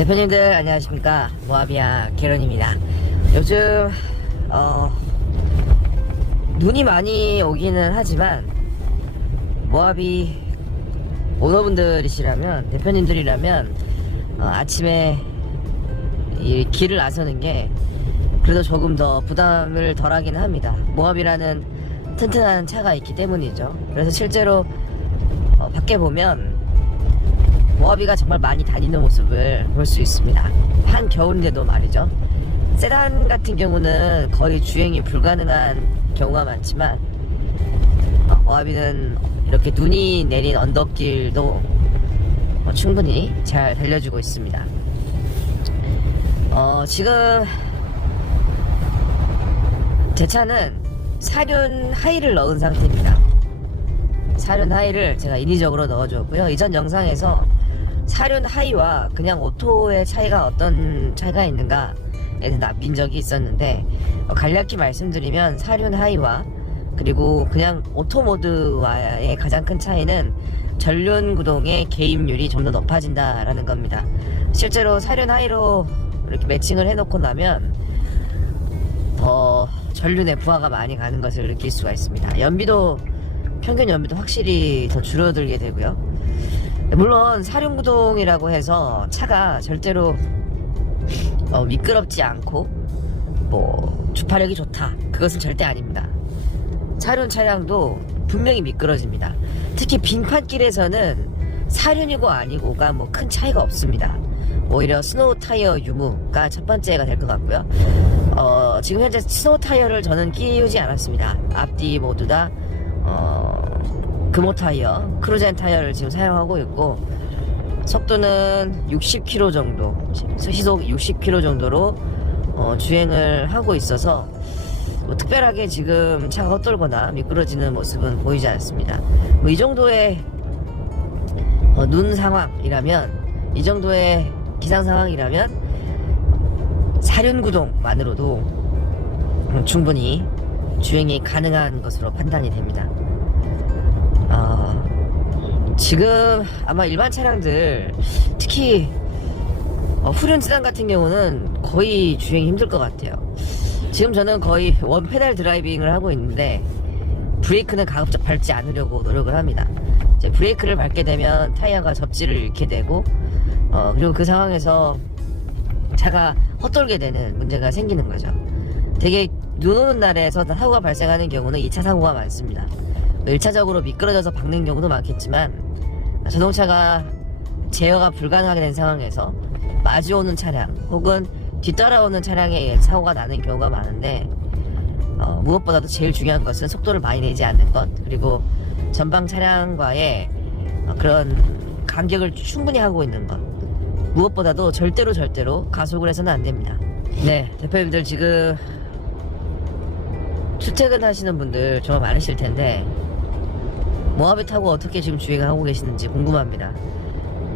대표님들 안녕하십니까. 모하비아 개런입니다. 요즘 눈이 많이 오기는 하지만 모하비 오너분들이시라면, 대표님들이라면 아침에 이 길을 나서는 게 그래도 조금 더 부담을 덜하긴 합니다. 모하비라는 튼튼한 차가 있기 때문이죠. 그래서 실제로 밖에 보면 모하비가 정말 많이 다니는 모습을 볼 수 있습니다. 한겨울인데도 말이죠. 세단 같은 경우는 거의 주행이 불가능한 경우가 많지만 모하비는 이렇게 눈이 내린 언덕길도 충분히 잘 달려주고 있습니다. 지금 제 차는 사륜 하이를 넣은 상태입니다. 사륜 하이를 제가 인위적으로 넣어줬고요. 이전 영상에서 사륜 하이와 그냥 오토의 차이가 어떤 차이가 있는가에 대해서 납빈 적이 있었는데, 간략히 말씀드리면 사륜 하이와 그리고 그냥 오토 모드와의 가장 큰 차이는 전륜 구동의 개입률이 좀 더 높아진다라는 겁니다. 실제로 사륜 하이로 이렇게 매칭을 해놓고 나면 더 전륜의 부하가 많이 가는 것을 느낄 수가 있습니다. 평균 연비도 확실히 더 줄어들게 되고요. 물론 사륜구동이라고 해서 차가 절대로 미끄럽지 않고 주파력이 좋다, 그것은 절대 아닙니다. 사륜 차량도 분명히 미끄러집니다. 특히 빙판길에서는 사륜이고 아니고가 큰 차이가 없습니다. 오히려 스노우 타이어 유무가 첫 번째가 될 것 같고요. 지금 현재 스노우 타이어를 저는 끼우지 않았습니다. 앞뒤 모두 다 금호 타이어, 크루젠 타이어를 지금 사용하고 있고, 속도는 60km 정도, 시속 60km 정도로 주행을 하고 있어서 특별하게 지금 차가 헛돌거나 미끄러지는 모습은 보이지 않습니다. 이 정도의 눈 상황이라면, 이 정도의 기상 상황이라면 사륜구동만으로도 충분히 주행이 가능한 것으로 판단이 됩니다. 지금 아마 일반 차량들, 특히 후륜 세단 같은 경우는 거의 주행이 힘들 것 같아요. 지금 저는 거의 원 페달 드라이빙을 하고 있는데 브레이크는 가급적 밟지 않으려고 노력을 합니다. 이제 브레이크를 밟게 되면 타이어가 접지를 잃게 되고, 그리고 그 상황에서 차가 헛돌게 되는 문제가 생기는 거죠. 되게 눈 오는 날에서 사고가 발생하는 경우는 2차 사고가 많습니다. 1차적으로 미끄러져서 박는 경우도 많겠지만, 자동차가 제어가 불가능하게 된 상황에서 마주오는 차량 혹은 뒤따라오는 차량에 의해 사고가 나는 경우가 많은데, 무엇보다도 제일 중요한 것은 속도를 많이 내지 않는 것, 그리고 전방 차량과의 그런 간격을 충분히 하고 있는 것, 무엇보다도 절대로 가속을 해서는 안 됩니다. 네, 대표님들 지금 출퇴근 하시는 분들 정말 많으실 텐데 모하비 타고 어떻게 지금 주행을 하고 계시는지 궁금합니다.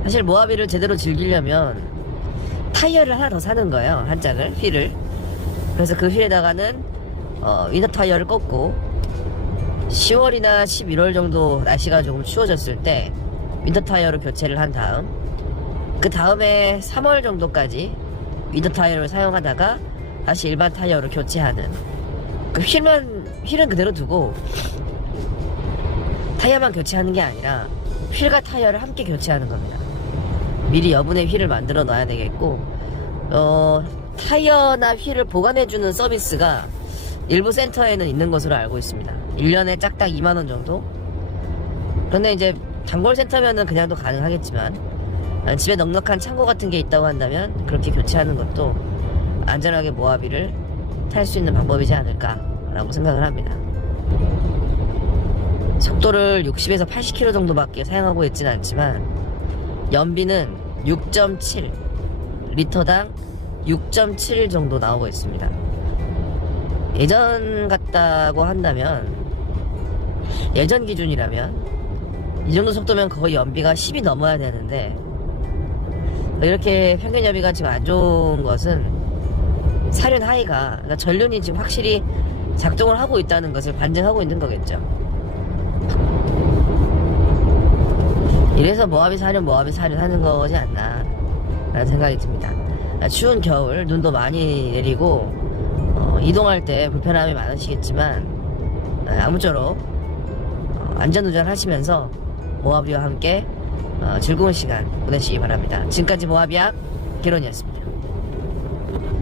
사실 모하비를 제대로 즐기려면 타이어를 하나 더 사는 거예요. 한 짝을, 휠을. 그래서 그 휠에다가는 윈터 타이어를 꽂고 10월이나 11월 정도 날씨가 조금 추워졌을 때 윈터 타이어로 교체를 한 다음, 그 다음에 3월 정도까지 윈터 타이어를 사용하다가 다시 일반 타이어로 교체하는, 그 휠은 그대로 두고 타이어만 교체하는 게 아니라 휠과 타이어를 함께 교체하는 겁니다. 미리 여분의 휠을 만들어 놔야 되겠고, 타이어나 휠을 보관해주는 서비스가 일부 센터에는 있는 것으로 알고 있습니다. 1년에 짝딱 2만원 정도? 그런데 이제 단골 센터면은 그냥도 가능하겠지만, 집에 넉넉한 창고 같은 게 있다고 한다면 그렇게 교체하는 것도 안전하게 모하비를 탈 수 있는 방법이지 않을까라고 생각을 합니다. 속도를 60에서 80km 정도밖에 사용하고 있지는 않지만 연비는 6.7 리터당 6.7 정도 나오고 있습니다. 예전 같다고 한다면, 예전 기준이라면 이 정도 속도면 거의 연비가 10이 넘어야 되는데, 이렇게 평균 연비가 지금 안 좋은 것은 사륜 하이가, 그러니까 전륜이 지금 확실히 작동을 하고 있다는 것을 반증하고 있는 거겠죠. 이래서 모하비 사륜 하는 거지 않나. 라는 생각이 듭니다. 추운 겨울 눈도 많이 내리고 이동할 때 불편함이 많으시겠지만 아무쪼록 안전운전 하시면서 모하비와 함께 즐거운 시간 보내시기 바랍니다. 지금까지 모하비약 개론이었습니다.